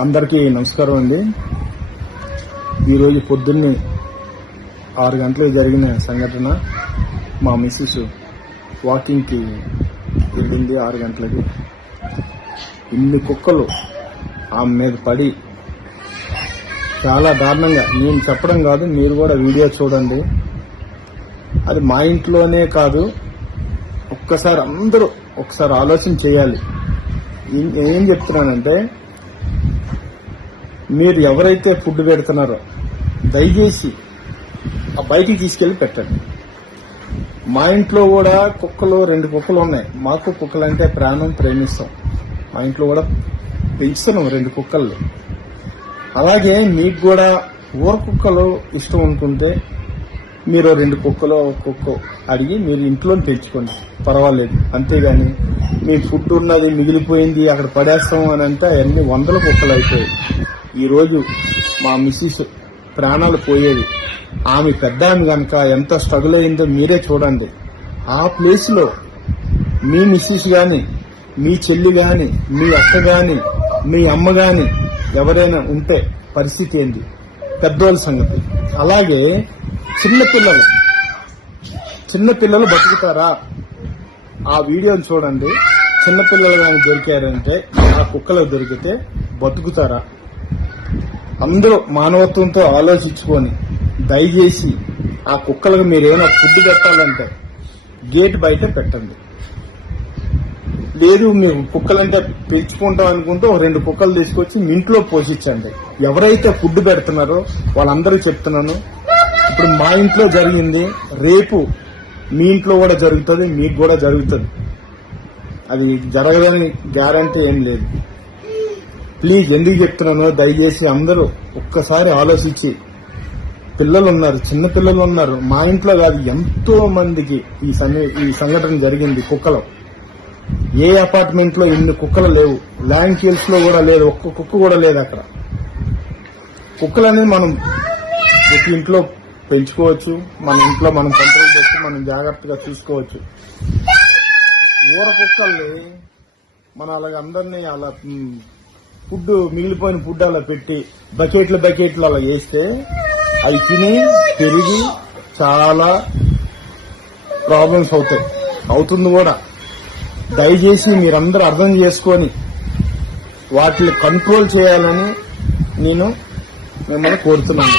అందరికీ నమస్కారం అండి. ఈరోజు పొద్దున్నే 6 గంటలకు జరిగిన సంఘటన. మా మిస్సెస్ వాకింగ్కి వెళ్ళింది 6 గంటలకి. ఇన్ని కుక్కలు ఆమె మీద పడి చాలా దారుణంగా, నేను చెప్పడం కాదు, మీరు కూడా వీడియో చూడండి. అది మా ఇంట్లోనే కాదు, ఒక్కసారి అందరూ ఒకసారి ఆలోచన చేయాలి. ఏం చెప్తున్నానంటే, మీరు ఎవరైతే ఫుడ్ పెడుతున్నారో దయచేసి ఆ బయటికి తీసుకెళ్లి పెట్టండి. మా ఇంట్లో కూడా కుక్కలు 2 కుక్కలు ఉన్నాయి. మాకు కుక్కలంటే ప్రాణం, ప్రేమిస్తాం. మా ఇంట్లో కూడా పెంచుతున్నాం 2 కుక్కలు. అలాగే మీకు కూడా ఊర కుక్కలు ఇష్టం అనుకుంటే మీరు 2 కుక్కలు కుక్క అడిగి మీరు ఇంట్లో పెంచుకోండి, పర్వాలేదు. అంతేగాని మీ ఫుడ్ ఉన్నది మిగిలిపోయింది అక్కడ పడేస్తాం అని అంటే అన్ని 100 కుక్కలు అయిపోయాయి. ఈరోజు మా మిస్సెస్ ప్రాణాలు పోయేది. ఆమె పెద్ద ఆమె కనుక ఎంత స్ట్రగుల్ అయిందో మీరే చూడండి. ఆ ప్లేస్ లో మీ మిస్సెస్ గాని, మీ చెల్లి గాని, మీ అక్క గాని, మీ అమ్మ గాని ఎవరైనా ఉంటే పరిస్థితి ఏంది? పెద్దోళ్ళ సంగతి. అలాగే చిన్నపిల్లలు బతుకుతారా? ఆ వీడియోని చూడండి. చిన్నపిల్లలు కానీ దొరికారంటే, ఆ కుక్కలు దొరికితే బతుకుతారా? అందరూ మానవత్వంతో ఆలోచించుకొని దయచేసి ఆ కుక్కలకు మీరేమైనా ఫుడ్ పెట్టాలంటే గేట్ బయట పెట్టండి. లేదు మీరు కుక్కలంటే పెంచుకుంటాం అనుకుంటే 2 కుక్కలు తీసుకొచ్చి మీ ఇంట్లో పోషించండి. ఎవరైతే ఫుడ్ పెడుతున్నారో వాళ్ళందరూ చెప్తున్నాను, ఇప్పుడు మా ఇంట్లో జరిగింది, రేపు మీ ఇంట్లో కూడా జరుగుతుంది, మీకు కూడా జరుగుతుంది. అది జరగదని గ్యారంటీ ఏం లేదు. ప్లీజ్, ఎందుకు చెప్తున్నానో దయచేసి అందరూ ఒక్కసారి ఆలోచించి, పిల్లలు ఉన్నారు, చిన్న పిల్లలు ఉన్నారు. మా ఇంట్లో కాదు, ఎంతో మందికి ఈ సంఘటన జరిగింది. కుక్కలు ఏ అపార్ట్మెంట్ లో ఇన్ని కుక్కలు లేవు. ల్యాండ్ హిల్స్ లో కూడా లేదు, ఒక్క కుక్క కూడా లేదు అక్కడ. కుక్కలు అనేది మనం ఒక ఇంట్లో పెంచుకోవచ్చు, మన ఇంట్లో మనం కంట్రోల్ చేసి మనం జాగ్రత్తగా చూసుకోవచ్చు. ఊర కుక్కల్ని మనం అలాగ అందరినీ అలా ఫుడ్, మిగిలిపోయిన ఫుడ్ అలా పెట్టి బకెట్లు అలా వేస్తే అవి తిని పెరిగి చాలా ప్రాబ్లమ్స్ అవుతుంది కూడా. దయచేసి మీరందరూ అర్థం చేసుకొని వాటిని కంట్రోల్ చేయాలని నేను మిమ్మల్ని కోరుతున్నాను.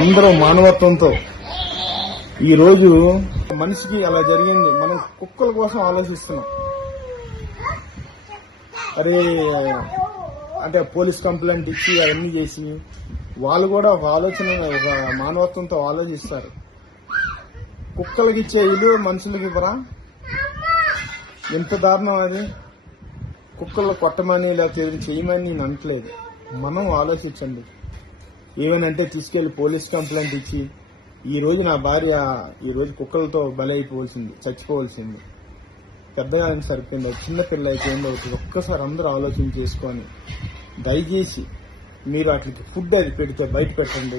అందరూ మానవత్వంతో. ఈరోజు మనిషికి అలా జరిగింది, మనం కుక్కల కోసం ఆలోచిస్తున్నాం. అరే అంటే పోలీస్ కంప్లైంట్ ఇచ్చి అవన్నీ చేసి వాళ్ళు కూడా ఒక ఆలోచన, ఒక మానవత్వంతో ఆలోచిస్తారు. కుక్కలకి ఇచ్చే విలువ మనుషులకి ఇవ్వరా? ఎంత దారుణం అది. కుక్కలు కొట్టమని లేకపోతే చేయమని నేను అనట్లేదు. మనం ఆలోచించండి. ఏమనంటే తీసుకెళ్లి పోలీస్ కంప్లైంట్ ఇచ్చి, ఈ రోజు నా భార్య ఈరోజు కుక్కలతో బలైపోవాల్సింది, చచ్చిపోవాల్సింది. పెద్దగా సరిపోయింది, చిన్నపిల్ల అయితే ఏందో అవుతుంది. ఒక్కసారి అందరూ ఆలోచన చేసుకొని దయచేసి మీరు వాటికి ఫుడ్ అది పెడితే బయట పెట్టండి.